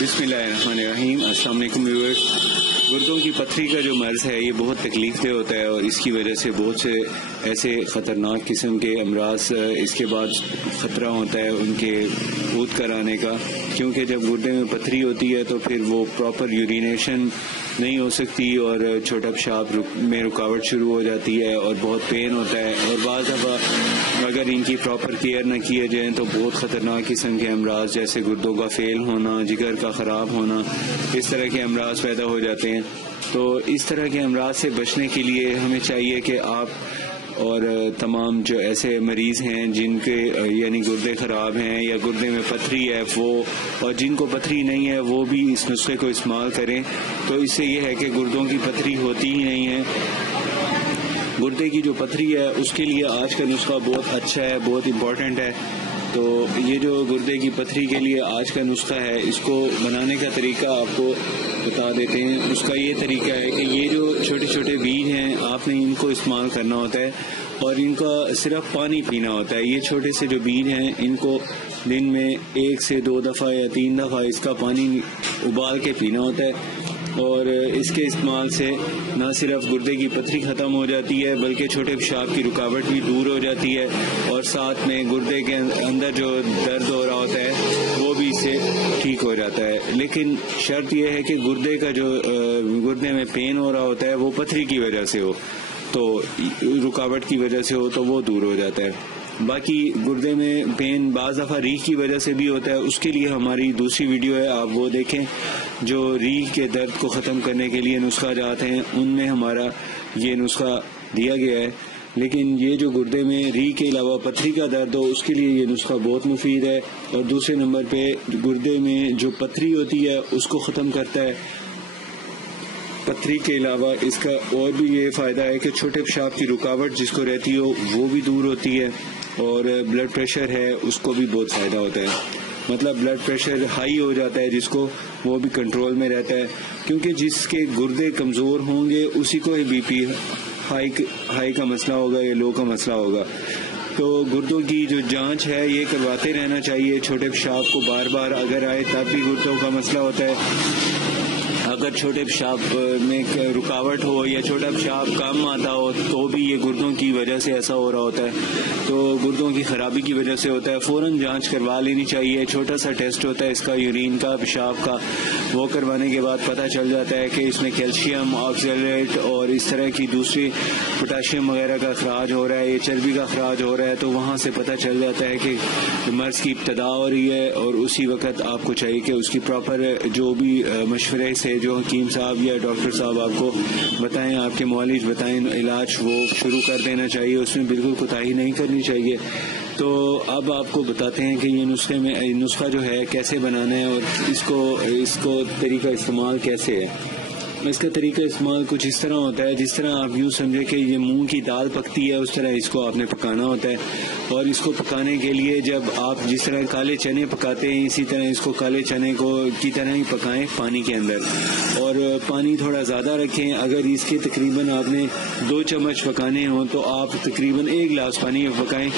بسم اللہ الرحمن الرحیم۔ السلام علیکم ویورز۔ گردوں کی پتھری کا جو مرض ہے یہ بہت تکلیف دہ ہوتا ہے اور اس کی وجہ سے بہت سے ایسے خطرناک قسم کے امراض اس کے بعد خطرہ ہوتا ہے ان کے عود کرانے کا، کیونکہ جب گردے میں پتھری ہوتی ہے تو پھر وہ پراپر یورینیشن نہیں ہو سکتی اور چھوٹا پیشاب میں رکاوٹ شروع ہو جاتی ہے اور بہت پین ہوتا ہے، اور بعض دفعہ اگر ان کی پراپر کیئر نہ کیے جائیں تو بہت خطرناک قسم کے امراض جیسے گردوں کا فیل ہونا، جگر کا خراب ہونا، اس طرح کے امراض پیدا ہو جاتے ہیں۔ تو اس طرح کے امراض سے بچنے کے لیے ہمیں چاہیے کہ آپ اور تمام جو ایسے مریض ہیں جن کے یعنی گردے خراب ہیں یا گردے میں پتھری ہے وہ، اور جن کو پتھری نہیں ہے وہ بھی اس نسخے کو استعمال کریں، تو اس سے یہ ہے کہ گردوں کی پتھری ہوتی ہی نہیں ہے۔ گردے کی جو پتھری ہے اس کے لیے آج کا نسخہ بہت اچھا ہے، بہت امپورٹنٹ ہے۔ تو یہ جو گردے کی پتھری کے لیے آج کا نسخہ ہے، اس کو بنانے کا طریقہ آپ کو بتا دیتے ہیں۔ اس کا یہ طریقہ ہے کہ یہ جو چھوٹے چھوٹے بیج ہیں آپ نے ان کو استعمال کرنا ہوتا ہے اور ان کا صرف پانی پینا ہوتا ہے۔ یہ چھوٹے سے جو بیج ہیں ان کو دن میں 1 سے 2 دفعہ یا 3 دفعہ اس کا پانی ابال کے پینا ہوتا ہے، اور اس کے استعمال سے نہ صرف گردے کی پتھری ختم ہو جاتی ہے بلکہ چھوٹے پیشاب کی رکاوٹ بھی دور ہو جاتی ہے، اور ساتھ میں گردے کے اندر جو درد ہو رہا ہوتا ہے وہ بھی اس سے ٹھیک ہو جاتا ہے۔ لیکن شرط یہ ہے کہ گردے کا جو گردے میں پین ہو رہا ہوتا ہے وہ پتھری کی وجہ سے ہو، تو رکاوٹ کی وجہ سے ہو تو وہ دور ہو جاتا ہے۔ باقی گردے میں پین بعض دفعہ ریح کی وجہ سے بھی ہوتا ہے، اس کے لیے ہماری دوسری ویڈیو ہے، آپ وہ دیکھیں جو ریح کے درد کو ختم کرنے کے لیے نسخہ جات ہیں، ان میں ہمارا یہ نسخہ دیا گیا ہے۔ لیکن یہ جو گردے میں ریح کے علاوہ پتھری کا درد ہو اس کے لیے یہ نسخہ بہت مفید ہے، اور دوسرے نمبر پہ گردے میں جو پتھری ہوتی ہے اس کو ختم کرتا ہے۔ پتھری کے علاوہ اس کا اور بھی یہ فائدہ ہے کہ چھوٹے پیشاب کی رکاوٹ جس کو رہتی ہو وہ بھی دور ہوتی ہے، اور بلڈ پریشر ہے اس کو بھی بہت فائدہ ہوتا ہے۔ مطلب بلڈ پریشر ہائی ہو جاتا ہے جس کو، وہ بھی کنٹرول میں رہتا ہے، کیونکہ جس کے گردے کمزور ہوں گے اسی کو ہی بی پی ہائی کا مسئلہ ہوگا یا لو کا مسئلہ ہوگا۔ تو گردوں کی جو جانچ ہے یہ کرواتے رہنا چاہیے، چھوٹے پیشاب کو بار بار اگر آئے تب بھی گردوں کا مسئلہ ہوتا ہے۔ اگر چھوٹے پیشاب میں رکاوٹ ہو یا چھوٹا پیشاب کم آتا ہو تو بھی یہ گردوں کی وجہ سے ایسا ہو رہا ہوتا ہے، تو گردوں کی خرابی کی وجہ سے ہوتا ہے۔ فوراً جانچ کروا لینی چاہیے، چھوٹا سا ٹیسٹ ہوتا ہے اس کا یورین کا، پیشاب کا، وہ کروانے کے بعد پتہ چل جاتا ہے کہ اس میں کیلشیم آکسیلیٹ اور اس طرح کی دوسری پوٹاشیم وغیرہ کا اخراج ہو رہا ہے، یہ چربی کا اخراج ہو رہا ہے، تو وہاں سے پتہ چل جاتا ہے کہ مرض کی ابتدا ہو رہی ہے، اور اسی وقت آپ کو چاہیے کہ اس کی پراپر جو بھی مشورے سے جو حکیم صاحب یا ڈاکٹر صاحب آپ کو بتائیں، آپ کے معالج بتائیں علاج، وہ شروع کر دینا چاہیے، اس میں بالکل کوتاہی نہیں کرنی چاہیے۔ تو اب آپ کو بتاتے ہیں کہ یہ نسخہ جو ہے کیسے بنانا ہے اور اس کو طریقہ استعمال کیسے ہے۔ اس کا طریقہ استعمال کچھ اس طرح ہوتا ہے، جس طرح آپ یوں سمجھے کہ یہ مونگ کی دال پکتی ہے اس طرح اس کو آپ نے پکانا ہوتا ہے، اور اس کو پکانے کے لیے جب آپ جس طرح کالے چنے پکاتے ہیں اسی طرح اس کو کالے چنے کو کی طرح ہی پکائیں پانی کے اندر، اور پانی تھوڑا زیادہ رکھیں۔ اگر اس کے تقریباً آپ نے 2 چمچ پکانے ہوں تو آپ تقریباً 1 گلاس پانی میں پکائیں۔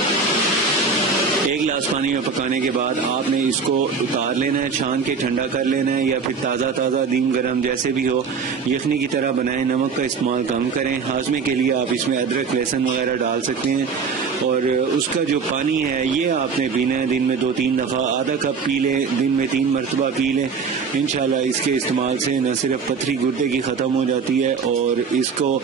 1 گلاس پانی میں پکانے کے بعد آپ نے اس کو اتار لینا ہے، چھان کے ٹھنڈا کر لینا ہے، یا پھر تازہ دیم گرم جیسے بھی ہو، یخنی کی طرح بنائیں۔ نمک کا استعمال کم کریں، ہاضمے کے لیے آپ اس میں ادرک لہسن وغیرہ ڈال سکتے ہیں، اور اس کا جو پانی ہے یہ آپ نے پینا ہے دن میں 2-3 دفعہ، آدھا کپ پی لیں، دن میں 3 مرتبہ پی لیں۔ انشاءاللہ اس کے استعمال سے نہ صرف پتھری گردے کی ختم ہو جاتی ہے، اور اس کو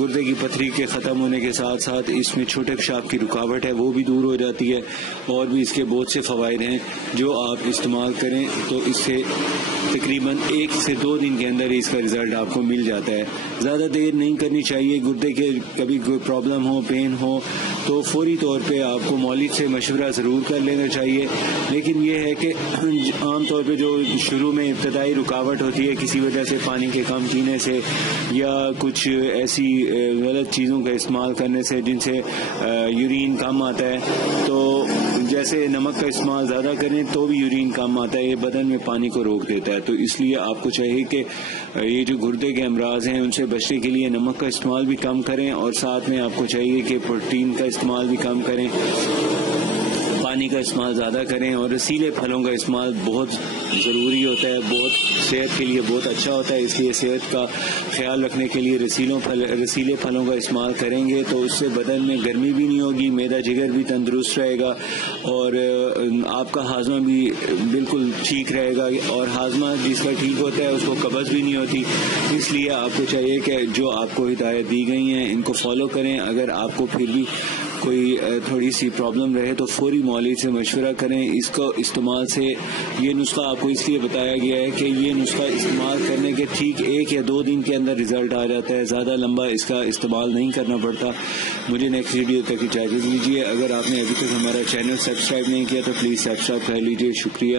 گردے کی پتھری کے ختم ہونے کے ساتھ ساتھ اس میں چھوٹے پیشاب کی رکاوٹ ہے وہ بھی دور ہو جاتی ہے، اور بھی اس کے بہت سے فوائد ہیں جو آپ استعمال کریں تو اس سے تقریباً 1 سے 2 دن کے اندر اس کا رزلٹ آپ کو مل جاتا ہے۔ زیادہ دیر نہیں کرنی چاہیے، گردے کے کبھی کوئی پرابلم ہو، پین ہو تو فوری طور پہ آپ کو معالج سے مشورہ ضرور کر لینا چاہیے۔ لیکن یہ ہے کہ عام طور پہ جو شروع میں ابتدائی رکاوٹ ہوتی ہے کسی وجہ سے، پانی کے کم پینے سے یا کچھ ایسی غلط چیزوں کا استعمال کرنے سے جن سے یورین کم آتا ہے، تو جیسے نمک کا استعمال زیادہ کریں تو بھی یورین کم آتا ہے، یہ بدن میں پانی کو روک دیتا ہے۔ تو اس لیے آپ کو چاہیے کہ یہ جو گردے کے امراض ہیں ان سے بچنے کے لیے نمک کا استعمال بھی کم کریں، اور ساتھ میں آپ کو چاہیے کہ پروٹین کا استعمال بھی کم کریں، پانی کا استعمال زیادہ کریں اور رسیلے پھلوں کا استعمال بہت ضروری ہوتا ہے، بہت صحت کے لیے بہت اچھا ہوتا ہے، اس لیے صحت کا خیال رکھنے کے لیے رسیلے پھلوں کا استعمال کریں گے تو اس سے بدن میں گرمی بھی نہیں ہوگی، معدہ جگر بھی تندرست رہے گا اور آپ کا ہاضمہ بھی بالکل ٹھیک رہے گا، اور ہاضمہ جس کا ٹھیک ہوتا ہے اس کو قبض بھی نہیں ہوتی۔ اس لیے آپ کو چاہیے کہ جو آپ کو ہدایت دی گئی ہیں ان کو فالو کریں۔ اگر آپ کو پھر بھی کوئی تھوڑی سی پرابلم رہے تو فوری معالج سے مشورہ کریں۔ اس کو استعمال سے یہ نسخہ آپ کو اس لیے بتایا گیا ہے کہ یہ نسخہ استعمال کرنے کے ٹھیک 1 یا 2 دن کے اندر رزلٹ آ جاتا ہے، زیادہ لمبا اس کا استعمال نہیں کرنا پڑتا۔ مجھے نیکسٹ ویڈیو تک اجازت دیجیے۔ اگر آپ نے ابھی تک ہمارا چینل سبسکرائب نہیں کیا تو پلیز سبسکرائب کر لیجیے۔ شکریہ۔